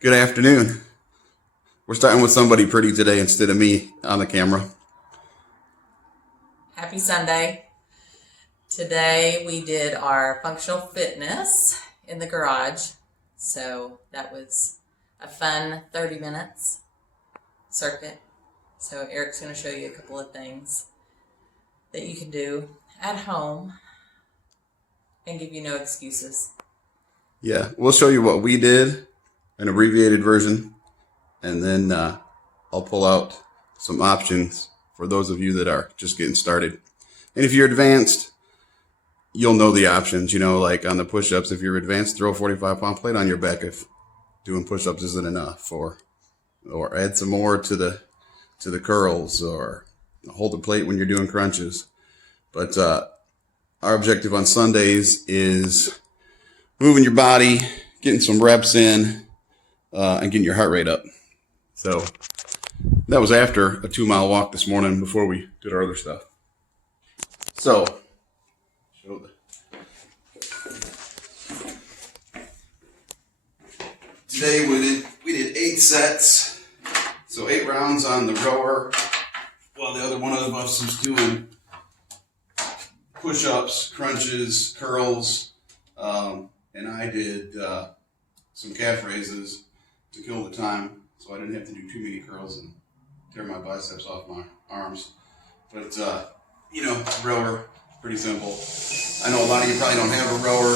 Good afternoon. We're starting with somebody pretty today instead of me on the camera. Happy Sunday. Today we did our functional fitness in the garage. So that was a fun 30 minutes circuit. So Eric's going to show you a couple of things that you can do at home and give you no excuses. Yeah, we'll show you what we did, an abbreviated version, and then I'll pull out some options for those of you that are just getting started. And if you're advanced, you'll know the options, like on the push-ups. If you're advanced, throw a 45-pound plate on your back if doing push-ups isn't enough, or add some more to the curls, or hold the plate when you're doing crunches. But our objective on Sundays is moving your body, getting some reps in, and getting your heart rate up. So that was after a 2-mile walk this morning before we did our other stuff. So, today we did 8 sets, so 8 rounds on the rower, while the other one of us was doing push-ups, crunches, curls, and I did some calf raises to kill the time, so I didn't have to do too many curls and tear my biceps off my arms. But rower, pretty simple. I know a lot of you probably don't have a rower.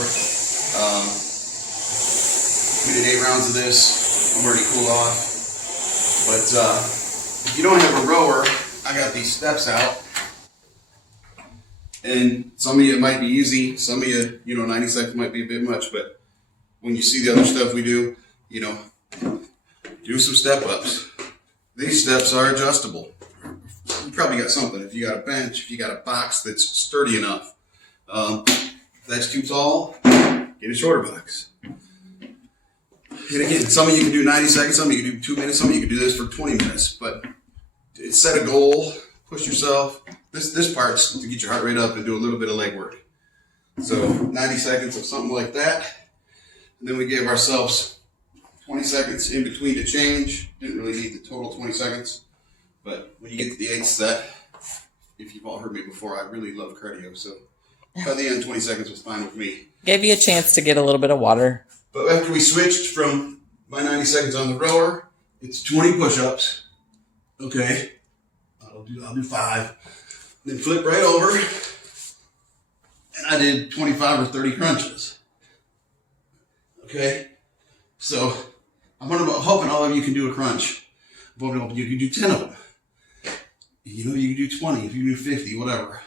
We did 8 rounds of this. I'm ready to cool off. But if you don't have a rower, I got these steps out. And some of you it might be easy. Some of you, 90 seconds might be a bit much. But when you see the other stuff we do, do some step ups. These steps are adjustable. You probably got something. If you got a bench, if you got a box that's sturdy enough. If that's too tall, get a shorter box. And again, some of you can do 90 seconds, some of you can do 2 minutes, some of you can do this for 20 minutes. But set a goal, push yourself. This part's to get your heart rate up and do a little bit of leg work. So 90 seconds of something like that. And then we gave ourselves 20 seconds in between to change. Didn't really need the total 20 seconds. But when you get to the 8th set, if you've all heard me before, I really love cardio. So by the end, 20 seconds was fine with me. Gave you a chance to get a little bit of water. But after we switched from my 90 seconds on the rower, it's 20 push-ups. Okay. I'll do 5. Then flip right over. And I did 25 or 30 crunches. Okay. So I'm hoping all of you can do a crunch. I'm hoping you can do 10 of them. You can do 20, if you do 50, whatever.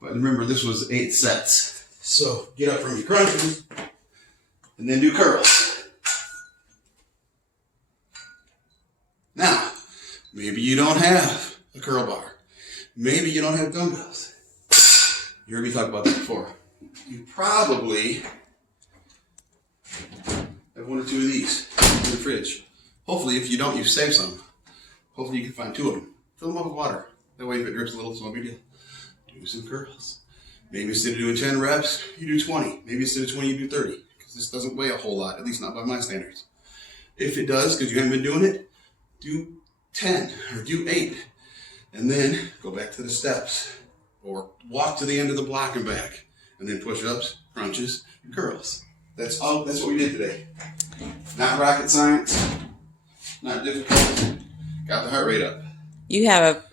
But remember, this was 8 sets. So get up from your crunches and then do curls. Now, maybe you don't have a curl bar. Maybe you don't have dumbbells. You heard me talk about this before. You probably have 1 or 2 of these in the fridge. Hopefully, if you don't, you save some. Hopefully, you can find 2 of them. Fill them up with water. That way, if it drips a little, it's no big deal. Do some curls. Maybe instead of doing 10 reps, you do 20. Maybe instead of 20, you do 30. Because this doesn't weigh a whole lot, at least not by my standards. If it does, because you haven't been doing it, do 10 or do 8. And then go back to the steps. Or walk to the end of the block and back. And then push-ups, crunches, and curls. That's what we did today. Not rocket science. Not difficult. Got the heart rate up. You have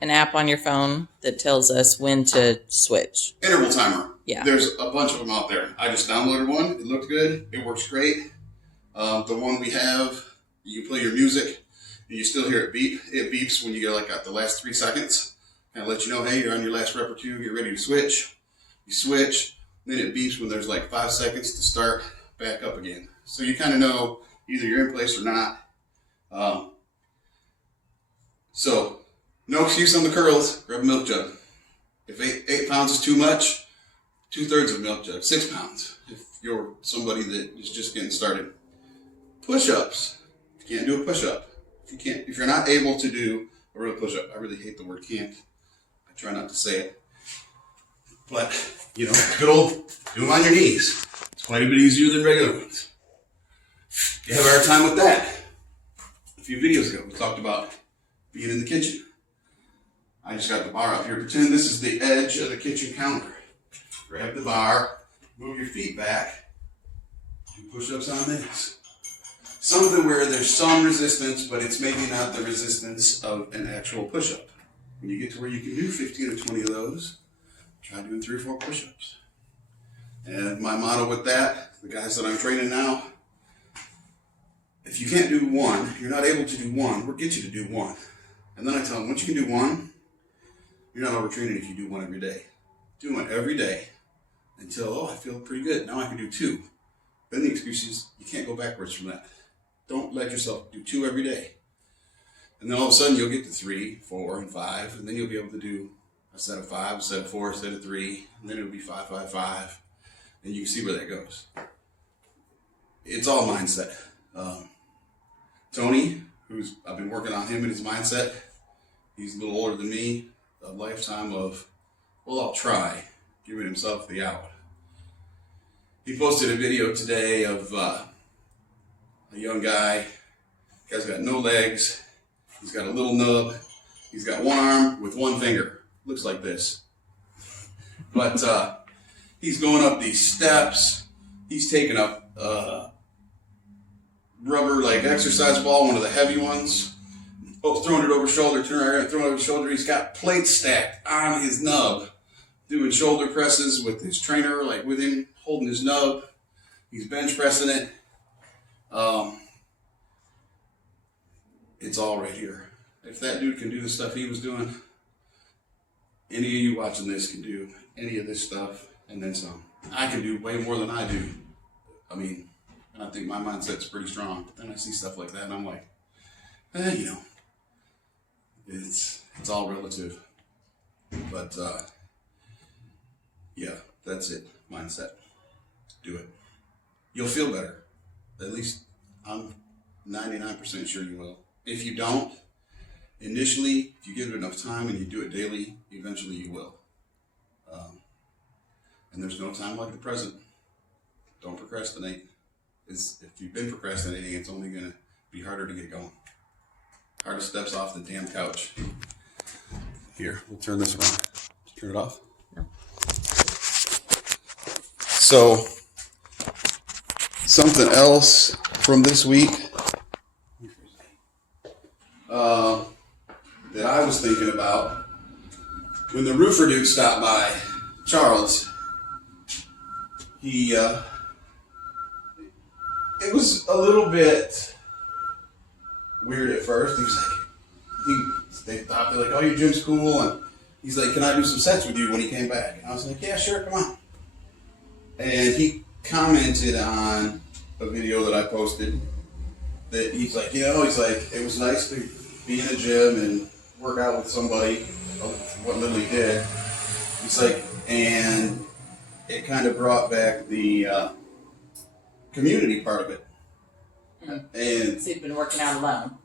an app on your phone that tells us when to switch. Interval timer. Yeah. There's a bunch of them out there. I just downloaded one. It looked good. It works great. The one we have, you can play your music and you still hear it beep. It beeps when you get at the last 3 seconds. Kind of let you know, hey, you're on your last rep or 2. Get ready to switch. You switch. Then it beeps when there's 5 seconds to start back up again. So you kind of know either you're in place or not. So no excuse on the curls. Grab a milk jug. If 8 pounds is too much, 2/3 of a milk jug, 6 pounds. If you're somebody that is just getting started. Push-ups. If you can't do a push-up, if you're not able to do a real push-up, I really hate the word can't. I try not to say it. But, good old, do them on your knees. It's quite a bit easier than regular ones. You have a hard time with that. A few videos ago, we talked about being in the kitchen. I just got the bar up here. Pretend this is the edge of the kitchen counter. Grab the bar, move your feet back, do push-ups on this. Something where there's some resistance, but it's maybe not the resistance of an actual push-up. When you get to where you can do 15 or 20 of those, try doing 3 or 4 push-ups. And my motto with that, the guys that I'm training now, if you can't do one, you're not able to do one, we'll get you to do one. And then I tell them, once you can do one, you're not overtraining if you do one every day. Do one every day until, oh, I feel pretty good. Now I can do 2. Then the excuse is, you can't go backwards from that. Don't let yourself do 2 every day. And then all of a sudden you'll get to 3, 4, and 5, and then you'll be able to do a set of 5, a set of 4, a set of 3, and then it'll be 5, 5, 5, and you can see where that goes. It's all mindset. Tony, I've been working on him and his mindset. He's a little older than me. A lifetime of, well, I'll try, giving himself the out. He posted a video today of a young guy. The guy's got no legs. He's got a little nub. He's got one arm with one finger. Looks like this. But he's going up these steps. He's taking up rubber like exercise ball, one of the heavy ones. Throwing it over shoulder, turning around, throwing it over shoulder. He's got plates stacked on his nub, doing shoulder presses with his trainer, like with him holding his nub. He's bench pressing it. It's all right here. If that dude can do the stuff he was doing, any of you watching this can do any of this stuff and then some. I can do way more than I do. I mean, I think my mindset's pretty strong. But then I see stuff like that and I'm like, you know, it's all relative. But yeah, that's it. Mindset. Do it. You'll feel better. At least I'm 99% sure you will. If you don't, initially, if you give it enough time and you do it daily, eventually you will. And there's no time like the present. Don't procrastinate. If you've been procrastinating, it's only going to be harder to get going. Hardest steps off the damn couch. Here, we'll turn this around. Turn it off. No. So, something else from this week that I was thinking about when the roofer dude stopped by, Charles. It was a little bit weird at first. He was like, they thought, they're like, oh, your gym's cool, and he's like, can I do some sets with you when he came back? And I was like, yeah, sure, come on. And he commented on a video that I posted that he's like, he's like, it was nice to be in a gym and work out with somebody, what little he did. He's like, and it kind of brought back the community part of it. And So you've been working out alone.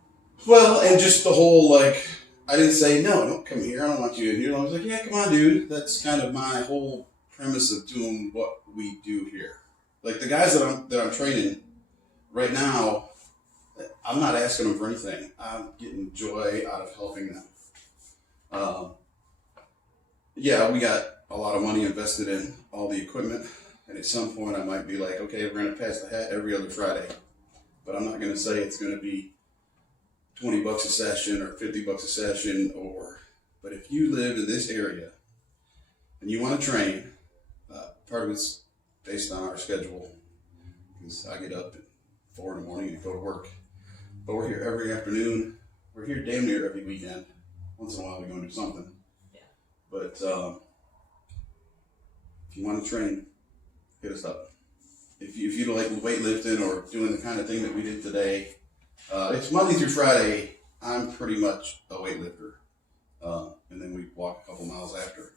well, and just the whole, like, I didn't say, no, don't come here, I don't want you in here. I was like, yeah, come on, dude. That's kind of my whole premise of doing what we do here. Like, the guys that I'm training right now, I'm not asking them for anything. I'm getting joy out of helping them. Yeah, we got a lot of money invested in all the equipment, and at some point I might be like, okay, we're going to pass the hat every other Friday. But I'm not going to say it's going to be $20 a session or $50 a session, but if you live in this area and you want to train, part of it's based on our schedule, because I get up at 4 in the morning and go to work. But we're here every afternoon. We're here damn near every weekend. Once in a while we go and do something. Yeah. But if you want to train, hit us up. If you don't like weightlifting or doing the kind of thing that we did today, it's Monday through Friday. I'm pretty much a weightlifter. And then we walk a couple miles after.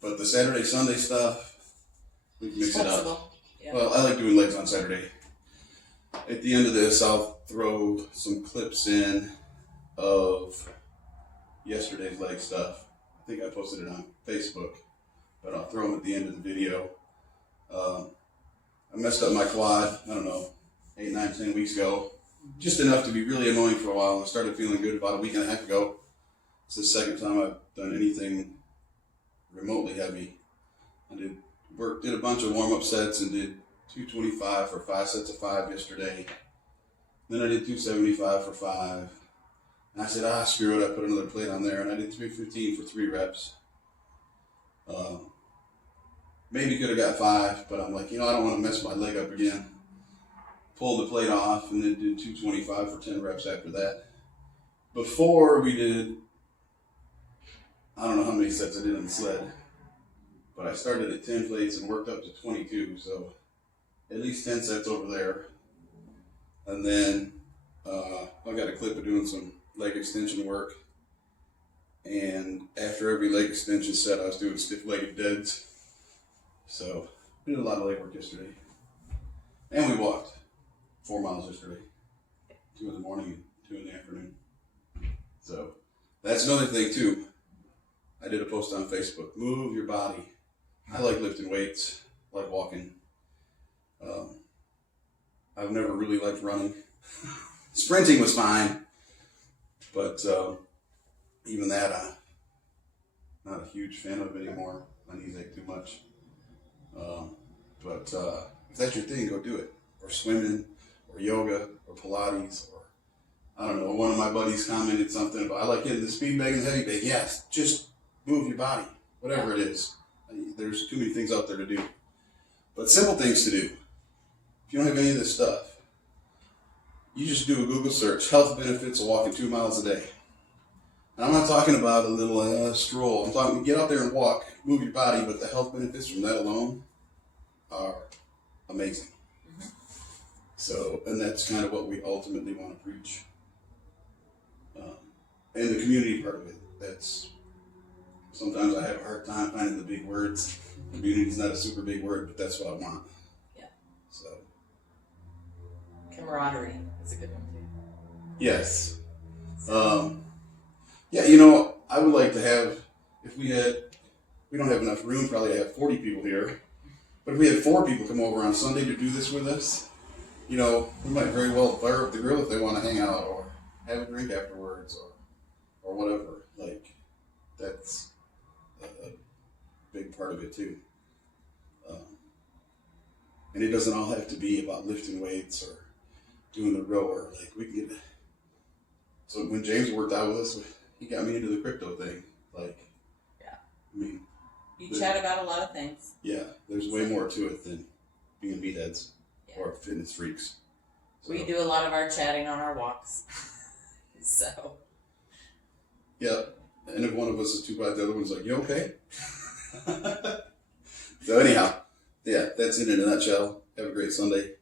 But the Saturday, Sunday stuff, we can mix it up. Yeah. Well, I like doing legs on Saturday. At the end of this, I'll throw some clips in of yesterday's leg stuff. I think I posted it on Facebook, but I'll throw them at the end of the video. I messed up my quad, I don't know, 8, 9, 10 weeks ago. Just enough to be really annoying for a while. I started feeling good about a week and a half ago. It's the second time I've done anything remotely heavy. I did a bunch of warm-up sets and did 225 for 5 sets of 5 yesterday. Then I did 275 for 5. And I said, screw it, I put another plate on there. And I did 315 for 3 reps. Maybe could have got 5, but I'm like, I don't want to mess my leg up again. Pulled the plate off and then did 225 for 10 reps after that. Before we did, I don't know how many sets I did on the sled, but I started at 10 plates and worked up to 22, so at least 10 sets over there. And then I got a clip of doing some leg extension work. And after every leg extension set, I was doing stiff-legged deads. So we did a lot of leg work yesterday. And we walked 4 miles yesterday. 2 in the morning and 2 in the afternoon. So that's another thing too. I did a post on Facebook. Move your body. I like lifting weights. I like walking. I've never really liked running. Sprinting was fine. But even that, I'm not a huge fan of anymore. My knees ache too much. But if that's your thing, go do it. Or swimming, or yoga, or Pilates, or I don't know. One of my buddies commented something about, I like hitting the speed bag and the heavy bag. Yes, just move your body, whatever it is. There's too many things out there to do. But simple things to do. If you don't have any of this stuff, you just do a Google search, health benefits of walking 2 miles a day. And I'm not talking about a little stroll. I'm talking get out there and walk, move your body, but the health benefits from that alone are amazing. Mm-hmm. So, and that's kind of what we ultimately want to preach. And the community part of it, that's, sometimes I have a hard time finding the big words. Community is not a super big word, but that's what I want. Yeah. So. Camaraderie is a good one too. Yes. Yeah, I would like to have, we don't have enough room probably to have 40 people here, but if we had 4 people come over on Sunday to do this with us, we might very well fire up the grill if they want to hang out or have a drink afterwards or whatever. Like, that's a big part of it too. And it doesn't all have to be about lifting weights or doing the rower. Like, we can get, so when James worked out with us, he got me into the crypto thing. Like, yeah. I mean, you chat about a lot of things. Yeah, there's way more to it than being meatheads or fitness freaks. So, we do a lot of our chatting on our walks. So. Yeah, and if one of us is too bad, the other one's like, "You okay?" So anyhow, yeah, that's it in a nutshell. Have a great Sunday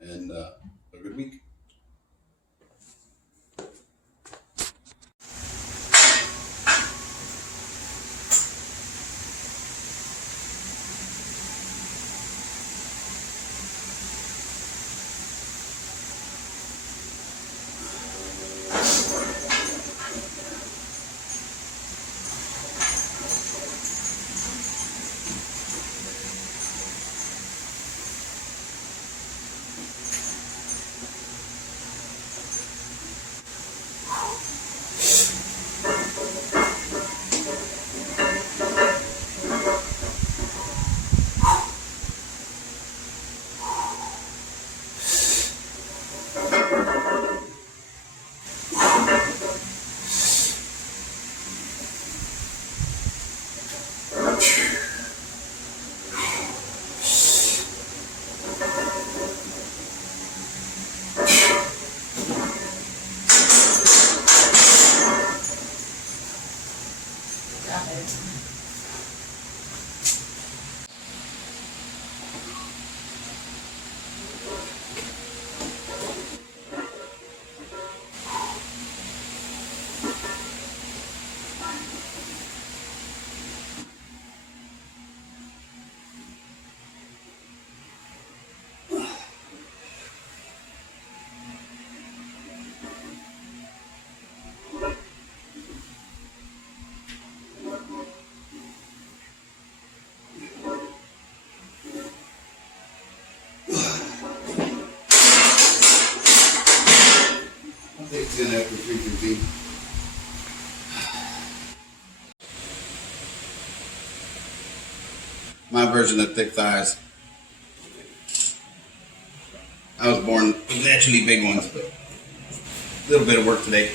and a good week. Thick 10 after 315. My version of thick thighs. I was born with naturally big ones, but a little bit of work today.